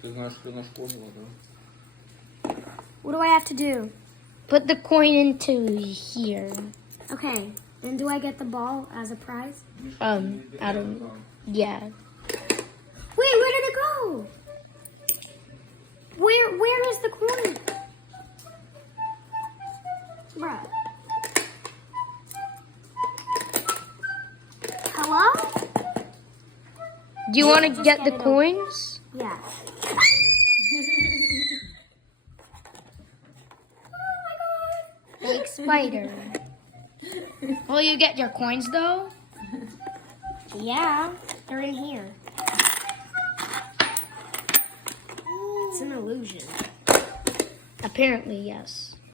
Ты знаешь, что наш понял, да? What do I have to do? Put the coin into here. Okay. And do I get the ball as a prize? I don't. Yeah. Wait, where did it go? Where is the coin? Bruh. Hello? Do you want to Just get get the it coins? Yeah. Fake spider. Will you get your coins though? Yeah, they're in here. It's an illusion. Apparently, yes.